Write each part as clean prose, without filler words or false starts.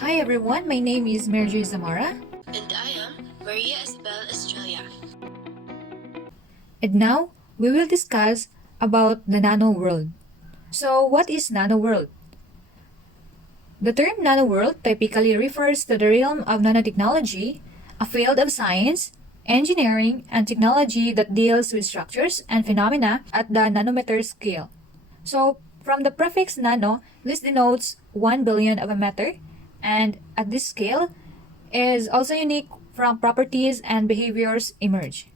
Hi everyone, my name is Mary Zamora, And I am Maria Isabel Estrella. and now we will discuss about the Nano World. So, what is Nano World? The term Nano World typically refers to the realm of nanotechnology, a field of science, engineering, and technology that deals with structures and phenomena at the nanometer scale. So, from the prefix nano, this denotes 1 billion of a meter, and at this scale is also unique from properties and behaviors emerge.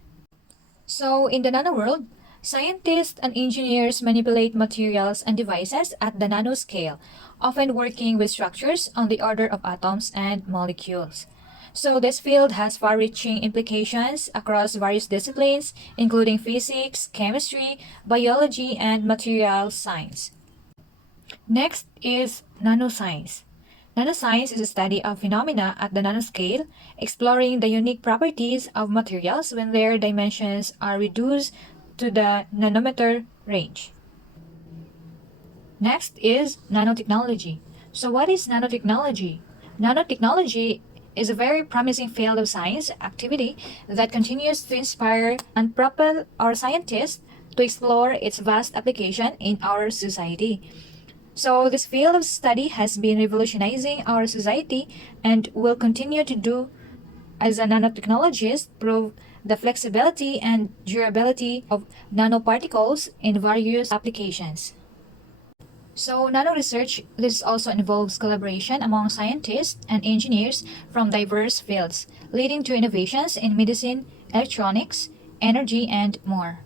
So, in the nano world, scientists and engineers manipulate materials and devices at the nanoscale, often working with structures on the order of atoms and molecules. So, this field has far reaching implications across various disciplines, including physics, chemistry, biology, and material science. Next is nanoscience. Nanoscience is a study of phenomena at the nanoscale, exploring the unique properties of materials when their dimensions are reduced to the nanometer range. Next is nanotechnology. So, what is nanotechnology? Nanotechnology is a very promising field of science activity that continues to inspire and propel our scientists to explore its vast application in our society. So, this field of study has been revolutionizing our society and will continue to do as a nanotechnologist prove the flexibility and durability of nanoparticles in various applications. So, nano research this also involves collaboration among scientists and engineers from diverse fields, leading to innovations in medicine, electronics, energy, and more.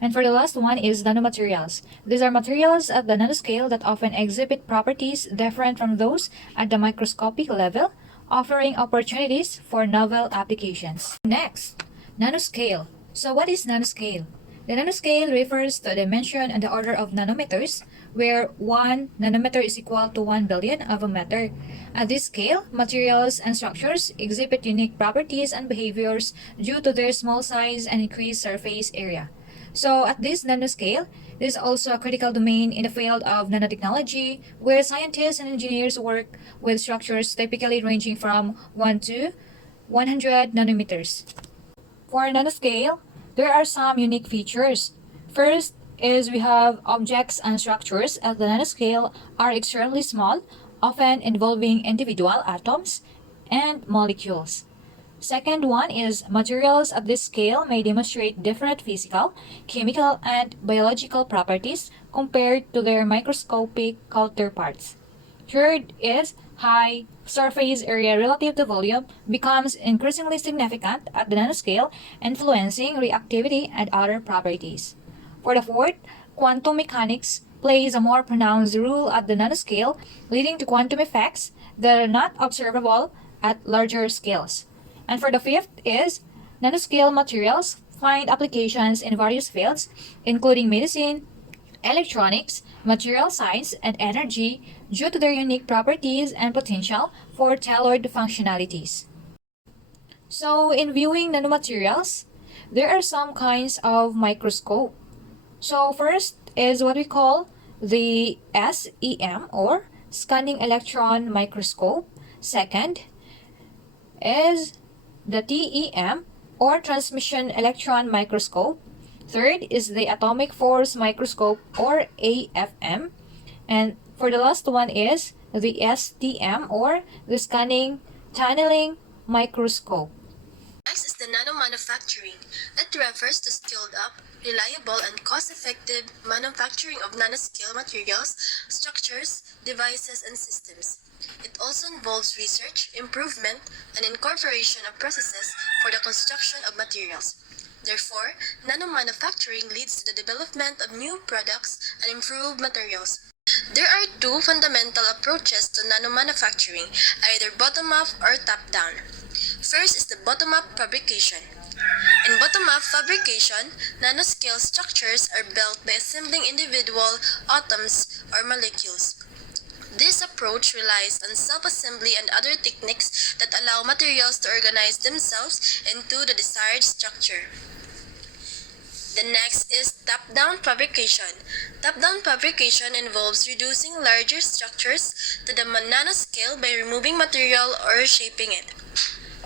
And for the last one is nanomaterials. These are materials at the nanoscale that often exhibit properties different from those at the microscopic level, offering opportunities for novel applications. Next, nanoscale. So what is nanoscale? The nanoscale refers to a dimension and the order of nanometers, where 1 nanometer is equal to 1 billion of a meter. At this scale, materials and structures exhibit unique properties and behaviors due to their small size and increased surface area. So, at this nanoscale, this is also a critical domain in the field of nanotechnology, where scientists and engineers work with structures typically ranging from 1 to 100 nanometers. For nanoscale, there are some unique features. First is we have objects and structures at the nanoscale are extremely small, often involving individual atoms and molecules. Second one is materials at this scale may demonstrate different physical, chemical, and biological properties compared to their microscopic counterparts. Third is high surface area relative to volume becomes increasingly significant at the nanoscale, influencing reactivity and other properties. For the fourth, quantum mechanics plays a more pronounced role at the nanoscale, leading to quantum effects that are not observable at larger scales. And for the fifth is nanoscale materials find applications in various fields, including medicine, electronics, material science, and energy due to their unique properties and potential for tailored functionalities. So, in viewing nanomaterials, there are some kinds of microscope. So, first is what we call the SEM or scanning electron microscope. Second is the TEM or transmission electron microscope. Third is the atomic force microscope or AFM. And for the last one is the STM or the scanning tunneling microscope. Next is the nanomanufacturing. It refers to skilled up, reliable, and cost-effective manufacturing of nanoscale materials, structures, devices, and systems. It also involves research, improvement, and incorporation of processes for the construction of materials. Therefore, nanomanufacturing leads to the development of new products and improved materials. There are two fundamental approaches to nanomanufacturing, either bottom-up or top-down. First is the bottom-up fabrication. In bottom-up fabrication, nanoscale structures are built by assembling individual atoms or molecules. This approach relies on self-assembly and other techniques that allow materials to organize themselves into the desired structure. The next is top-down fabrication. Top-down fabrication involves reducing larger structures to the nanoscale by removing material or shaping it.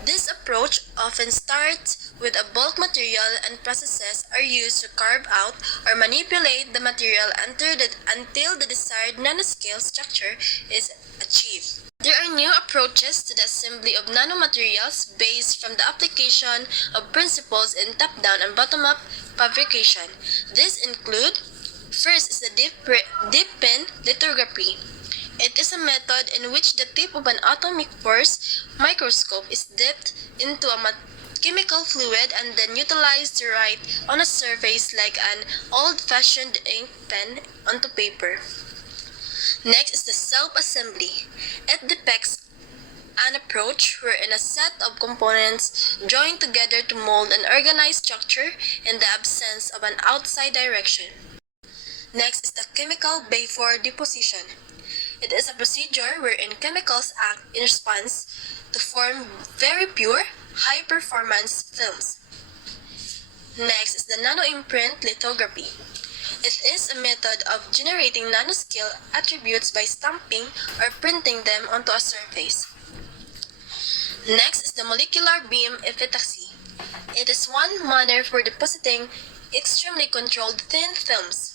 This approach often starts with a bulk material, and processes are used to carve out or manipulate the material until the desired nanoscale structure is achieved. There are new approaches to the assembly of nanomaterials based from the application of principles in top-down and bottom-up fabrication. These include: first is the deep pin lithography. It is a method in which the tip of an atomic force microscope is dipped into a chemical fluid and then utilized to write on a surface like an old-fashioned ink pen onto paper. Next is the self-assembly. It depicts an approach wherein a set of components join together to mold an organized structure in the absence of an outside direction. Next is the chemical vapor deposition. It is a procedure wherein chemicals act in response to form very pure, high-performance films. Next is the nanoimprint lithography. It is a method of generating nanoscale attributes by stamping or printing them onto a surface. Next is the molecular beam epitaxy. It is one manner for depositing extremely controlled thin films.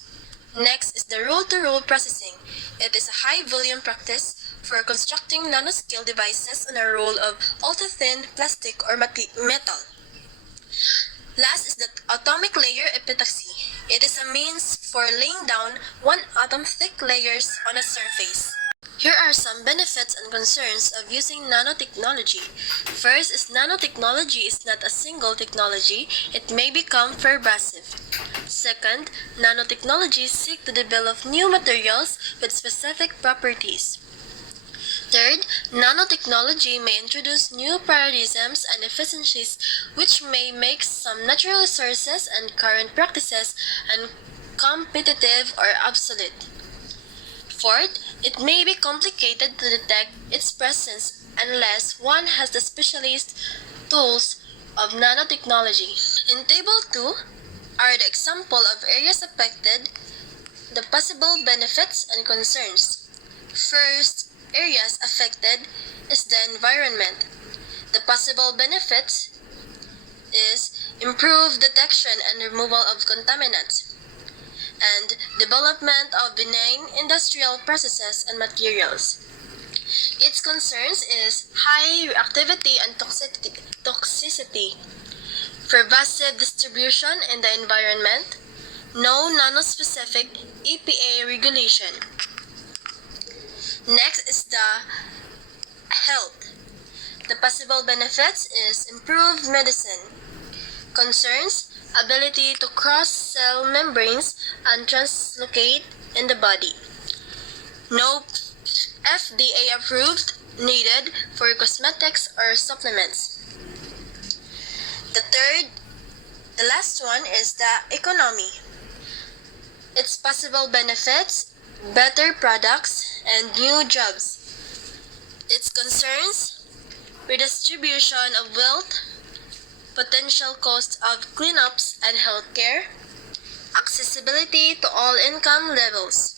Next is the roll-to-roll processing. It is a high-volume practice for constructing nanoscale devices on a roll of ultra-thin plastic or metal. Last is the atomic layer epitaxy. It is a means for laying down one atom thick layers on a surface. Here are some benefits and concerns of using nanotechnology. First is nanotechnology is not a single technology. It may become pervasive. Second, nanotechnologies seek to develop new materials with specific properties. Third, nanotechnology may introduce new paradigms and efficiencies which may make some natural resources and current practices uncompetitive or obsolete. Fourth, it may be complicated to detect its presence unless one has the specialist tools of nanotechnology. In Table 2 are the example of areas affected, the possible benefits and concerns. First, areas affected is the environment. The possible benefits is improved detection and removal of contaminants, and development of benign industrial processes and materials. Its concerns is high reactivity and toxicity, pervasive distribution in the environment, no nanospecific EPA regulation. Next is the health. The possible benefits is improved medicine. Concerns: ability to cross cell membranes and translocate in the body. No FDA approved needed for cosmetics or supplements. The last one is the economy. Its possible benefits: better products and new jobs. Its concerns: redistribution of wealth, potential cost of cleanups and healthcare, accessibility to all income levels.